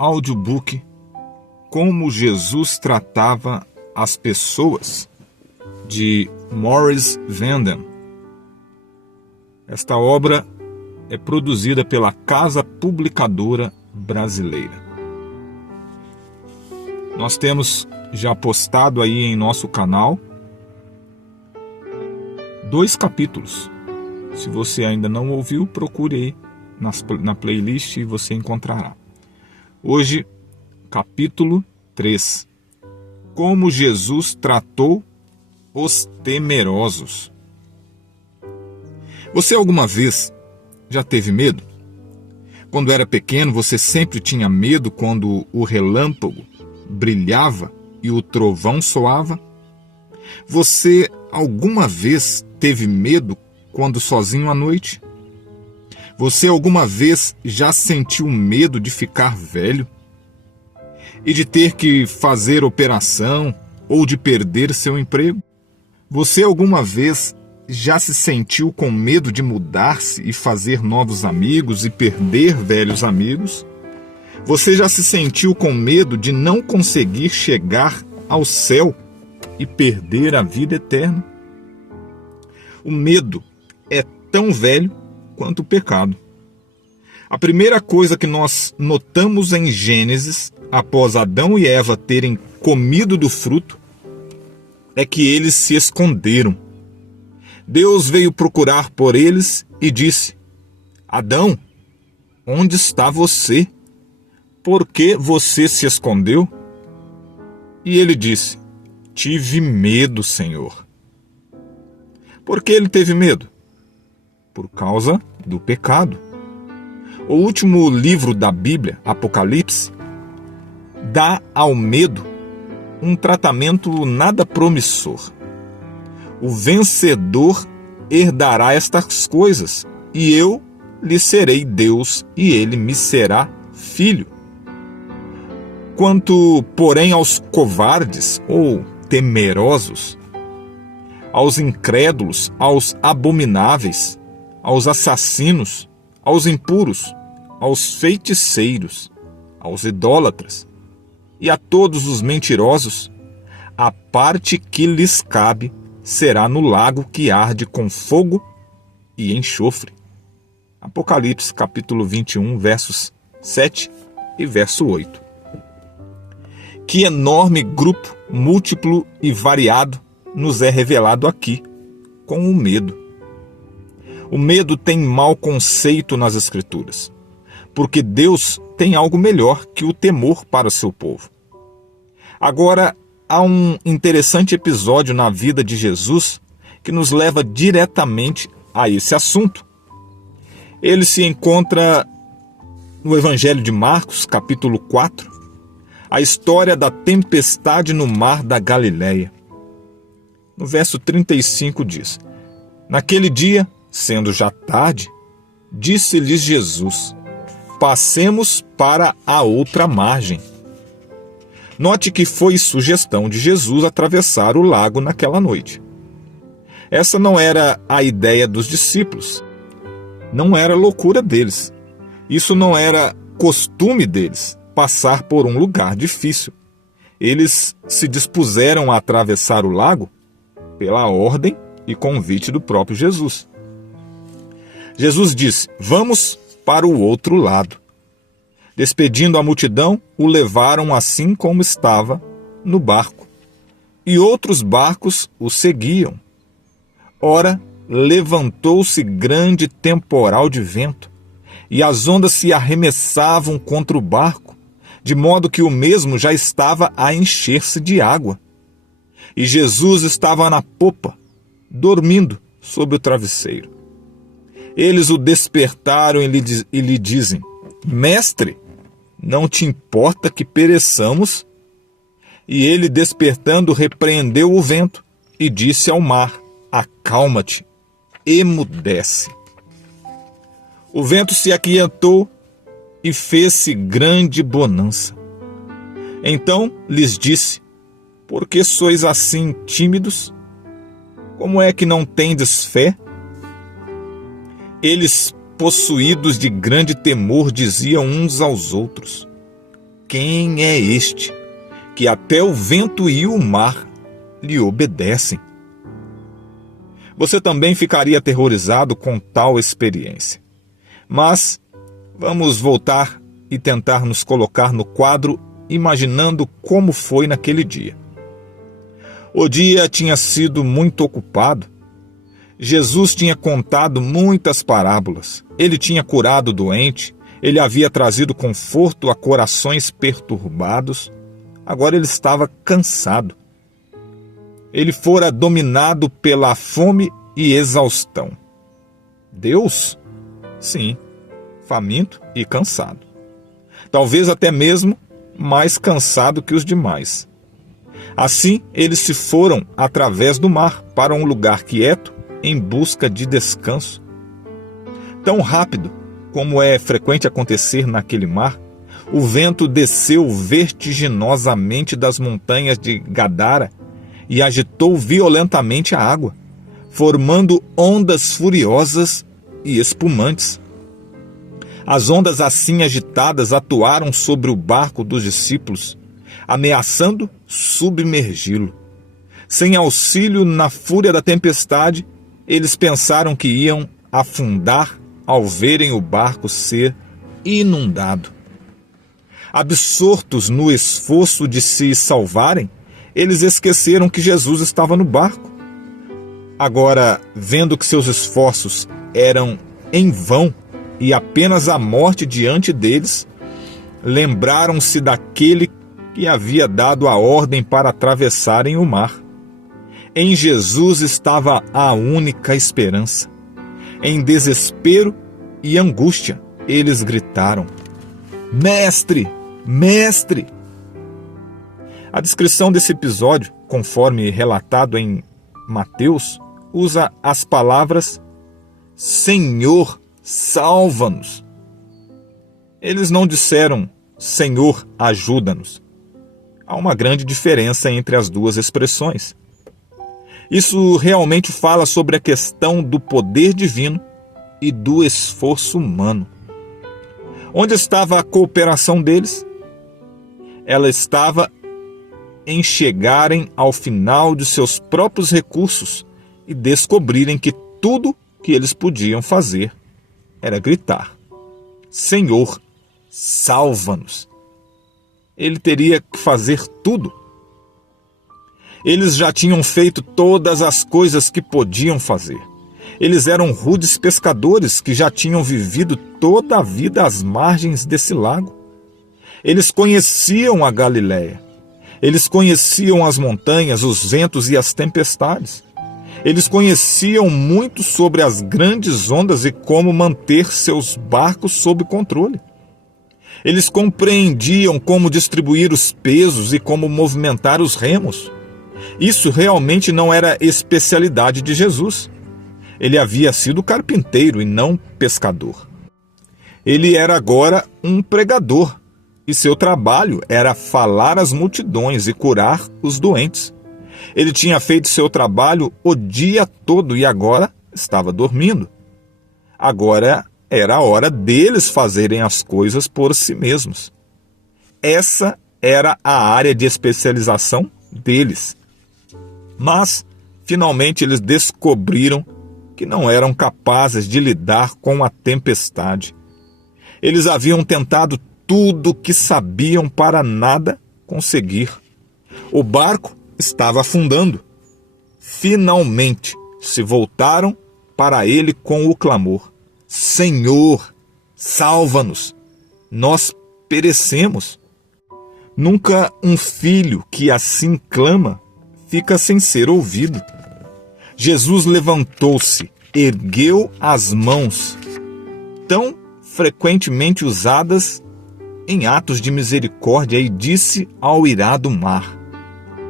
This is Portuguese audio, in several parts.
audiobook Como Jesus Tratava as Pessoas, de Maurice Vanden. Esta obra é produzida pela Casa Publicadora Brasileira. Nós temos já postado aí em nosso canal 2 capítulos. Se você ainda não ouviu, procure aí na playlist e você encontrará. Hoje, capítulo 3. Como Jesus tratou os temerosos. Você alguma vez já teve medo? Quando era pequeno, você sempre tinha medo quando o relâmpago brilhava e o trovão soava? Você alguma vez teve medo quando sozinho à noite? Você alguma vez já sentiu medo de ficar velho? E de ter que fazer operação ou de perder seu emprego? Você alguma vez já se sentiu com medo de mudar-se e fazer novos amigos e perder velhos amigos? Você já se sentiu com medo de não conseguir chegar ao céu e perder a vida eterna? O medo é tão velho quanto o pecado. A primeira coisa que nós notamos em Gênesis, após Adão e Eva terem comido do fruto, é que eles se esconderam. Deus veio procurar por eles e disse: Adão, onde está você? Por que você se escondeu? E ele disse: tive medo, Senhor. Por que ele teve medo? Por causa do pecado. O último livro da Bíblia, Apocalipse, dá ao medo um tratamento nada promissor. O vencedor herdará estas coisas, e eu lhe serei Deus, e ele me será filho. Quanto, porém, aos covardes ou temerosos, aos incrédulos, aos abomináveis, aos assassinos, aos impuros, aos feiticeiros, aos idólatras e a todos os mentirosos, a parte que lhes cabe será no lago que arde com fogo e enxofre. Apocalipse capítulo 21, versos 7 e verso 8. Que enorme grupo, múltiplo e variado, nos é revelado aqui, com o medo. O medo tem mau conceito nas Escrituras, porque Deus tem algo melhor que o temor para o seu povo. Agora, há um interessante episódio na vida de Jesus que nos leva diretamente a esse assunto. Ele se encontra no Evangelho de Marcos, capítulo 4, a história da tempestade no mar da Galileia. No verso 35 diz: naquele dia, sendo já tarde, disse-lhes Jesus: passemos para a outra margem. Note que foi sugestão de Jesus atravessar o lago naquela noite. Essa não era a ideia dos discípulos. Não era loucura deles. Isso não era costume deles, passar por um lugar difícil. Eles se dispuseram a atravessar o lago pela ordem e convite do próprio Jesus. Jesus disse: vamos para o outro lado. Despedindo a multidão, o levaram assim como estava no barco, e outros barcos o seguiam. Ora, levantou-se grande temporal de vento, e as ondas se arremessavam contra o barco, de modo que o mesmo já estava a encher-se de água. E Jesus estava na popa, dormindo sobre o travesseiro. Eles o despertaram e lhe dizem: Mestre, não te importa que pereçamos? E ele, despertando, repreendeu o vento e disse ao mar: acalma-te, emudece. O vento se aquietou e fez-se grande bonança. Então lhes disse: por que sois assim tímidos? Como é que não tendes fé? Eles, possuídos de grande temor, diziam uns aos outros: quem é este, que até o vento e o mar lhe obedecem? Você também ficaria aterrorizado com tal experiência. Mas vamos voltar e tentar nos colocar no quadro, imaginando como foi naquele dia. O dia tinha sido muito ocupado. Jesus tinha contado muitas parábolas. Ele tinha curado o doente. Ele havia trazido conforto a corações perturbados. Agora ele estava cansado. Ele fora dominado pela fome e exaustão. Deus? Sim, faminto e cansado. Talvez até mesmo mais cansado que os demais. Assim, eles se foram através do mar para um lugar quieto em busca de descanso. Tão rápido como é frequente acontecer naquele mar, o vento desceu vertiginosamente das montanhas de Gadara e agitou violentamente a água, formando ondas furiosas e espumantes. As ondas assim agitadas atuaram sobre o barco dos discípulos, ameaçando submergi-lo. Sem auxílio na fúria da tempestade, eles pensaram que iam afundar ao verem o barco ser inundado. Absortos no esforço de se salvarem, eles esqueceram que Jesus estava no barco. Agora, vendo que seus esforços eram em vão e apenas a morte diante deles, lembraram-se daquele que havia dado a ordem para atravessarem o mar. Em Jesus estava a única esperança. Em desespero e angústia, eles gritaram: Mestre! Mestre! A descrição desse episódio, conforme relatado em Mateus, usa as palavras Senhor, salva-nos. Eles não disseram Senhor, ajuda-nos. Há uma grande diferença entre as duas expressões. Isso realmente fala sobre a questão do poder divino e do esforço humano. Onde estava a cooperação deles? Ela estava em chegarem ao final de seus próprios recursos e descobrirem que tudo que eles podiam fazer era gritar: Senhor, salva-nos. Ele teria que fazer tudo. Eles já tinham feito todas as coisas que podiam fazer. Eles eram rudes pescadores que já tinham vivido toda a vida às margens desse lago. Eles conheciam a Galileia. Eles conheciam as montanhas, os ventos e as tempestades. Eles conheciam muito sobre as grandes ondas e como manter seus barcos sob controle. Eles compreendiam como distribuir os pesos e como movimentar os remos. Isso realmente não era especialidade de Jesus. Ele havia sido carpinteiro e não pescador. Ele era agora um pregador, e seu trabalho era falar às multidões e curar os doentes. Ele tinha feito seu trabalho o dia todo e agora estava dormindo. Agora era a hora deles fazerem as coisas por si mesmos. Essa era a área de especialização deles. Mas, finalmente, eles descobriram que não eram capazes de lidar com a tempestade. Eles haviam tentado tudo o que sabiam para nada conseguir. O barco estava afundando. Finalmente, se voltaram para ele com o clamor: Senhor, salva-nos, nós perecemos. Nunca um filho que assim clama fica sem ser ouvido. Jesus levantou-se, ergueu as mãos, tão frequentemente usadas em atos de misericórdia, e disse ao irado mar: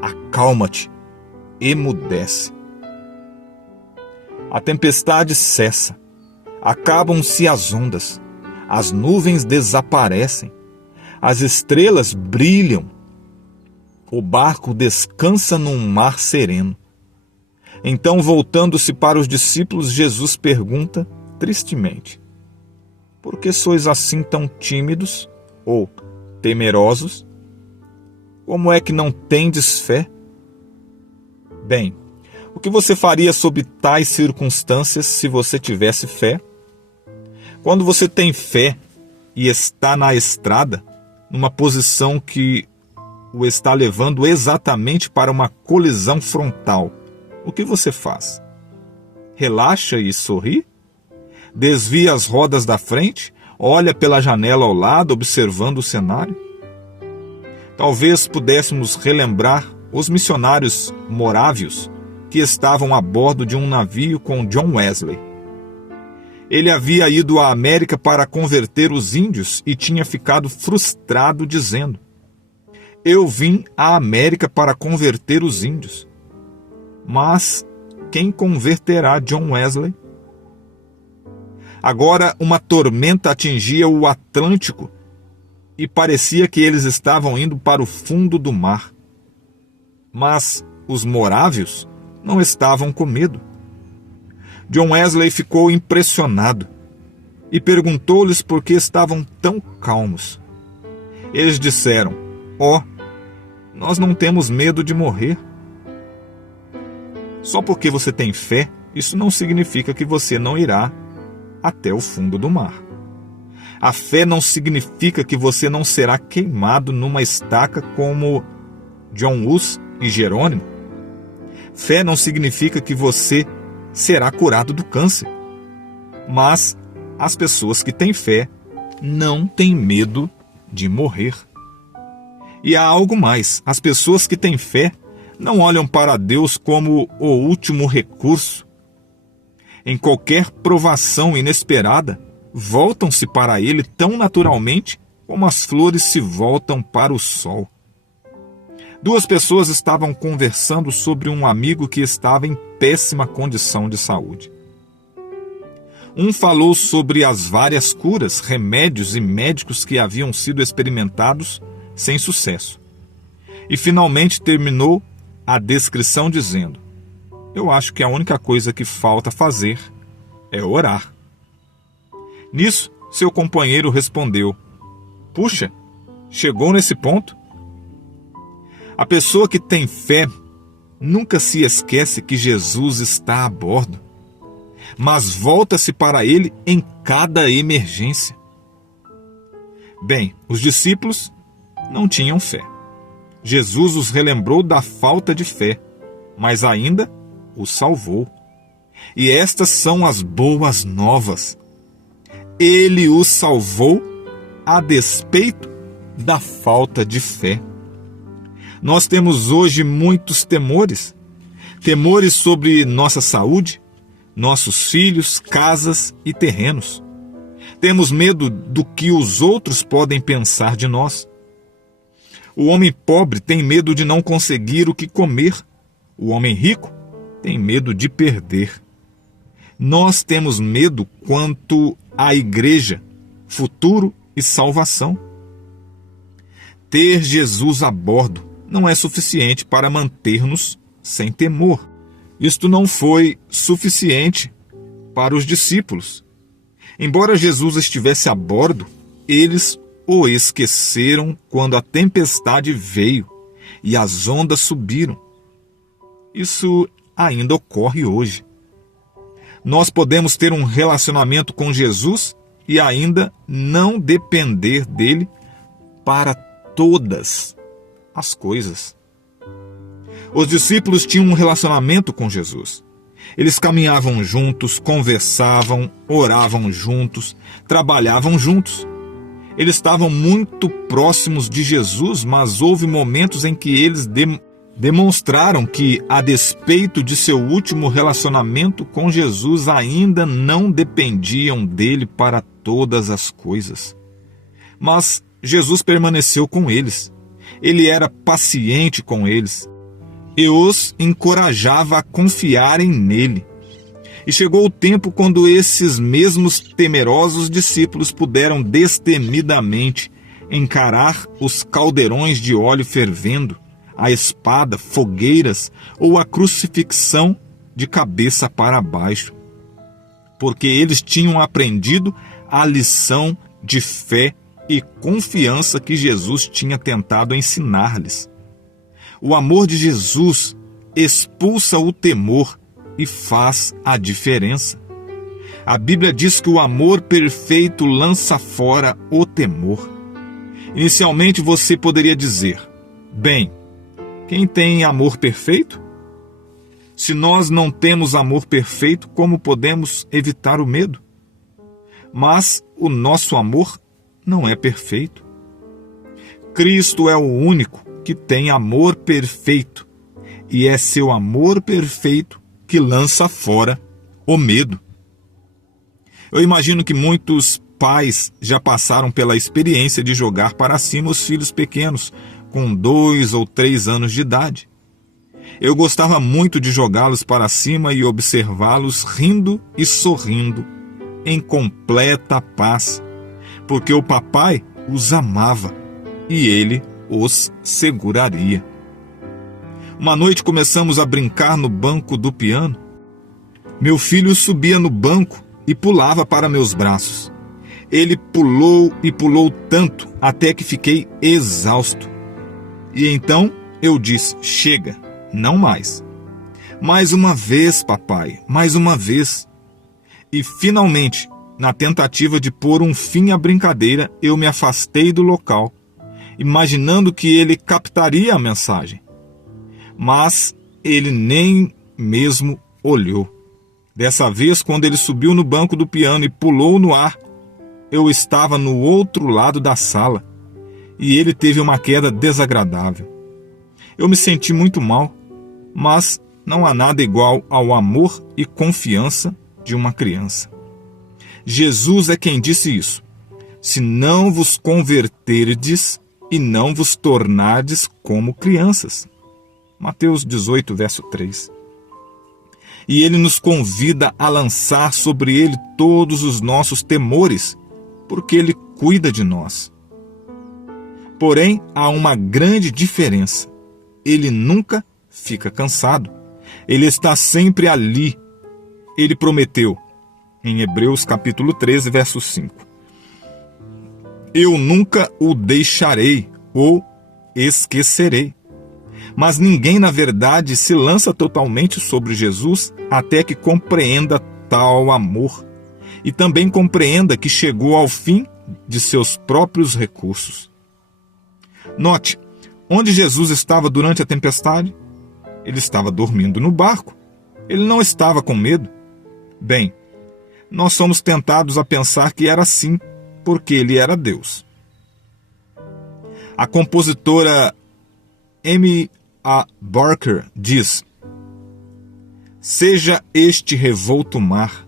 Acalma-te, emudece. A tempestade cessa, acabam-se as ondas, as nuvens desaparecem, as estrelas brilham, o barco descansa num mar sereno. Então, voltando-se para os discípulos, Jesus pergunta tristemente: Por que sois assim tão tímidos? Ou, temerosos? Como é que não tendes fé? Bem, o que você faria sob tais circunstâncias se você tivesse fé? Quando você tem fé e está na estrada, numa posição que o está levando exatamente para uma colisão frontal, o que você faz? Relaxa e sorri? Desvia as rodas da frente? Olha pela janela ao lado, observando o cenário? Talvez pudéssemos relembrar os missionários morávios que estavam a bordo de um navio com John Wesley. Ele havia ido à América para converter os índios e tinha ficado frustrado dizendo: eu vim à América para converter os índios. Mas quem converterá John Wesley? Agora uma tormenta atingia o Atlântico e parecia que eles estavam indo para o fundo do mar. Mas os morávios não estavam com medo. John Wesley ficou impressionado e perguntou-lhes por que estavam tão calmos. Eles disseram: nós não temos medo de morrer. Só porque você tem fé, isso não significa que você não irá até o fundo do mar. A fé não significa que você não será queimado numa estaca como John Hus e Jerônimo. Fé não significa que você será curado do câncer. Mas as pessoas que têm fé não têm medo de morrer. E há algo mais: as pessoas que têm fé não olham para Deus como o último recurso. Em qualquer provação inesperada, voltam-se para Ele tão naturalmente como as flores se voltam para o sol. Duas pessoas estavam conversando sobre um amigo que estava em péssima condição de saúde. Um falou sobre as várias curas, remédios e médicos que haviam sido experimentados sem sucesso. E finalmente terminou a descrição dizendo: eu acho que a única coisa que falta fazer é orar. Nisso, seu companheiro respondeu: puxa, chegou nesse ponto? A pessoa que tem fé nunca se esquece que Jesus está a bordo, mas volta-se para Ele em cada emergência. Bem, os discípulos não tinham fé. Jesus os relembrou da falta de fé, mas ainda os salvou. E estas são as boas novas. Ele os salvou a despeito da falta de fé. Nós temos hoje muitos temores. Temores sobre nossa saúde, nossos filhos, casas e terrenos. Temos medo do que os outros podem pensar de nós. O homem pobre tem medo de não conseguir o que comer. O homem rico tem medo de perder. Nós temos medo quanto à igreja, futuro e salvação. Ter Jesus a bordo não é suficiente para manter-nos sem temor. Isto não foi suficiente para os discípulos. Embora Jesus estivesse a bordo, eles o esqueceram quando a tempestade veio e as ondas subiram. Isso ainda ocorre hoje. Nós podemos ter um relacionamento com Jesus e ainda não depender dele para todas as coisas. Os discípulos tinham um relacionamento com Jesus. Eles caminhavam juntos, conversavam, oravam juntos, trabalhavam juntos. Eles estavam muito próximos de Jesus, mas houve momentos em que eles demonstraram que, a despeito de seu último relacionamento com Jesus, ainda não dependiam dele para todas as coisas. Mas Jesus permaneceu com eles. Ele era paciente com eles e os encorajava a confiarem nele. E chegou o tempo quando esses mesmos temerosos discípulos puderam destemidamente encarar os caldeirões de óleo fervendo, a espada, fogueiras ou a crucifixão de cabeça para baixo, porque eles tinham aprendido a lição de fé e confiança que Jesus tinha tentado ensinar-lhes. O amor de Jesus expulsa o temor e faz a diferença. A Bíblia diz que o amor perfeito lança fora o temor. Inicialmente você poderia dizer: bem, quem tem amor perfeito? Se nós não temos amor perfeito, como podemos evitar o medo? Mas o nosso amor não é perfeito. Cristo é o único que tem amor perfeito, e é seu amor perfeito que lança fora o medo. Eu imagino que muitos pais já passaram pela experiência de jogar para cima os filhos pequenos, com 2 ou 3 anos de idade. Eu gostava muito de jogá-los para cima e observá-los rindo e sorrindo, em completa paz, porque o papai os amava e ele os seguraria. Uma noite começamos a brincar no banco do piano. Meu filho subia no banco e pulava para meus braços. Ele pulou e pulou tanto até que fiquei exausto. E então eu disse: chega, não mais. Mais uma vez, papai, mais uma vez. E finalmente, na tentativa de pôr um fim à brincadeira, eu me afastei do local, imaginando que ele captaria a mensagem. Mas ele nem mesmo olhou. Dessa vez, quando ele subiu no banco do piano e pulou no ar, eu estava no outro lado da sala e ele teve uma queda desagradável. Eu me senti muito mal, mas não há nada igual ao amor e confiança de uma criança. Jesus é quem disse isso: se não vos converterdes e não vos tornardes como crianças. Mateus 18, verso 3. E ele nos convida a lançar sobre ele todos os nossos temores, porque ele cuida de nós. Porém, há uma grande diferença. Ele nunca fica cansado. Ele está sempre ali. Ele prometeu, em Hebreus capítulo 13, verso 5. Eu nunca o deixarei ou esquecerei. Mas ninguém, na verdade, se lança totalmente sobre Jesus até que compreenda tal amor e também compreenda que chegou ao fim de seus próprios recursos. Note, onde Jesus estava durante a tempestade? Ele estava dormindo no barco. Ele não estava com medo. Bem, nós somos tentados a pensar que era assim, porque ele era Deus. A compositora M.A. Barker diz: seja este revolto mar,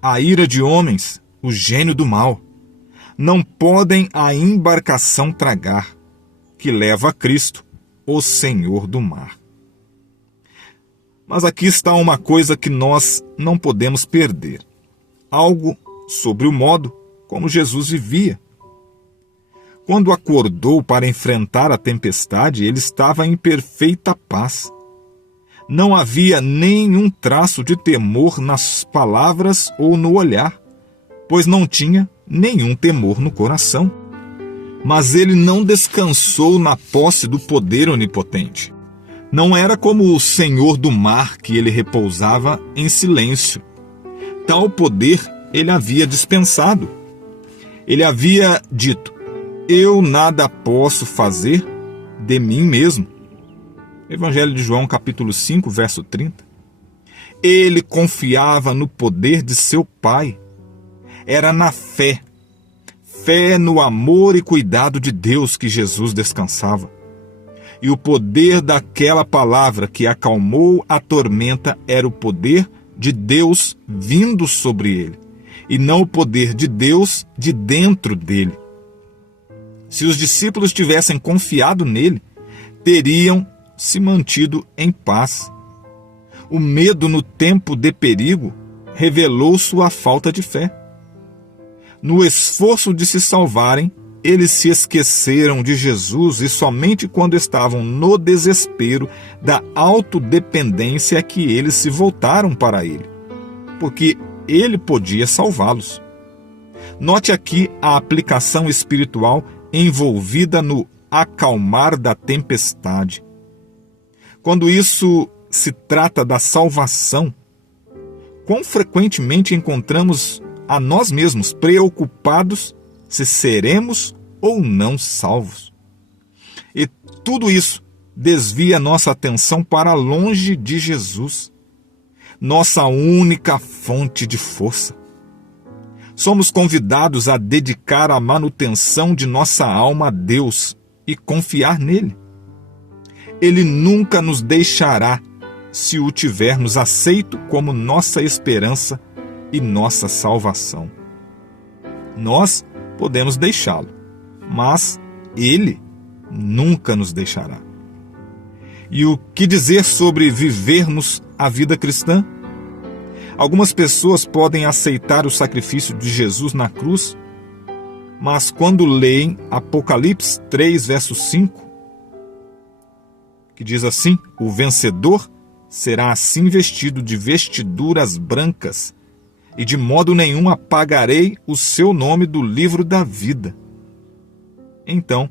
a ira de homens, o gênio do mal, não podem a embarcação tragar, que leva a Cristo, o Senhor do mar. Mas aqui está uma coisa que nós não podemos perder: algo sobre o modo como Jesus vivia. Quando acordou para enfrentar a tempestade, ele estava em perfeita paz. Não havia nenhum traço de temor nas palavras ou no olhar, pois não tinha nenhum temor no coração. Mas ele não descansou na posse do poder onipotente. Não era como o Senhor do mar que ele repousava em silêncio. Tal poder ele havia dispensado. Ele havia dito: eu nada posso fazer de mim mesmo. Evangelho de João, capítulo 5, verso 30. Ele confiava no poder de seu Pai. Era na fé no amor e cuidado de Deus que Jesus descansava. E o poder daquela palavra que acalmou a tormenta era o poder de Deus vindo sobre ele, e não o poder de Deus de dentro dele. Se os discípulos tivessem confiado nele, teriam se mantido em paz. O medo no tempo de perigo revelou sua falta de fé. No esforço de se salvarem, eles se esqueceram de Jesus e somente quando estavam no desespero da autodependência é que eles se voltaram para ele, porque ele podia salvá-los. Note aqui a aplicação espiritual envolvida no acalmar da tempestade. Quando isso se trata da salvação, quão frequentemente encontramos a nós mesmos preocupados se seremos ou não salvos. E tudo isso desvia nossa atenção para longe de Jesus, nossa única fonte de força. Somos convidados a dedicar a manutenção de nossa alma a Deus e confiar nele. Ele nunca nos deixará se o tivermos aceito como nossa esperança e nossa salvação. Nós podemos deixá-lo, mas ele nunca nos deixará. E o que dizer sobre vivermos a vida cristã? Algumas pessoas podem aceitar o sacrifício de Jesus na cruz, mas quando leem Apocalipse 3, verso 5, que diz assim: o vencedor será assim vestido de vestiduras brancas, e de modo nenhum apagarei o seu nome do livro da vida. Então,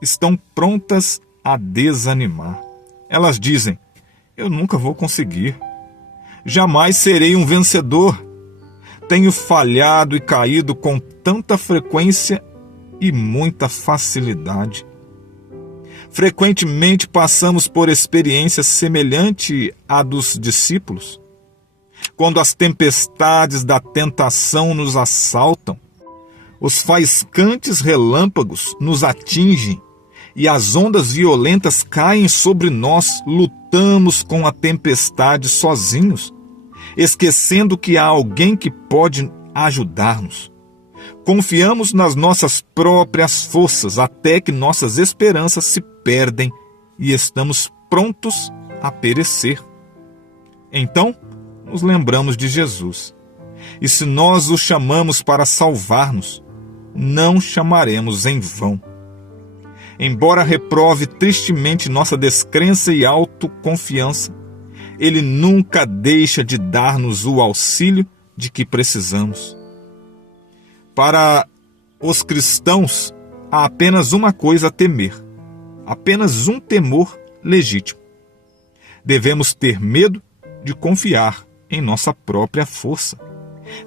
estão prontas a desanimar. Elas dizem: eu nunca vou conseguir. Jamais serei um vencedor. Tenho falhado e caído com tanta frequência e muita facilidade. Frequentemente passamos por experiências semelhantes à dos discípulos. Quando as tempestades da tentação nos assaltam, os faiscantes relâmpagos nos atingem e as ondas violentas caem sobre nós, lutamos com a tempestade sozinhos, esquecendo que há alguém que pode ajudar-nos. Confiamos nas nossas próprias forças até que nossas esperanças se perdem e estamos prontos a perecer. Então, nos lembramos de Jesus. E se nós o chamamos para salvar-nos, não chamaremos em vão. Embora reprove tristemente nossa descrença e autoconfiança, ele nunca deixa de dar-nos o auxílio de que precisamos. Para os cristãos, há apenas uma coisa a temer, apenas um temor legítimo. Devemos ter medo de confiar em nossa própria força.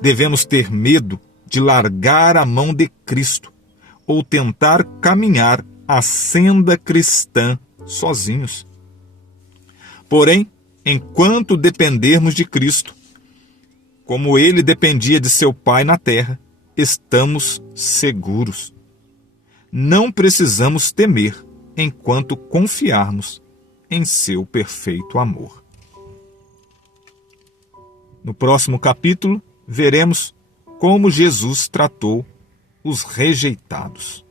Devemos ter medo de largar a mão de Cristo ou tentar caminhar a senda cristã sozinhos. Porém, enquanto dependermos de Cristo, como ele dependia de seu Pai na terra, estamos seguros. Não precisamos temer enquanto confiarmos em seu perfeito amor. No próximo capítulo, veremos como Jesus tratou os rejeitados.